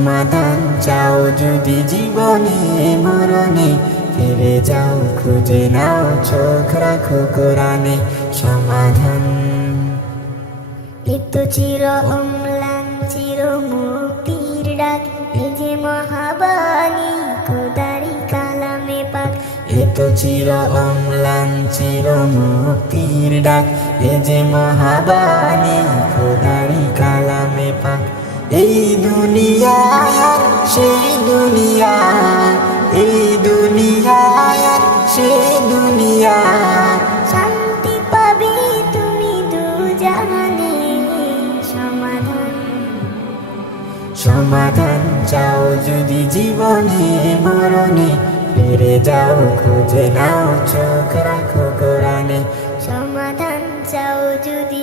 সমাধান চাও যদি জীবনে মরণে ফিরে যাও খুঁজে নাও চোখ রাখো কোরআনে সমাধান। লিপ্ত চির অম্লান চির মুক্তির ডাক এ যে মহাবাণী খোদারি কালামে পাক। এ তো চির অম্লান চির মুক্তির ডাক এ যে মহাবাণী দুনিয়ায় সেই দুনিয়া এই দুনিয়ায় সেই দুনিয়া। শান্তি পাবে তুমি দু জাহানে সমাধান। সমাধান চাও যদি জীবনে মরণে ফিরে যাও খুঁজে নাও চোখ রাখো কোরআনে। সমাধান চাও যদি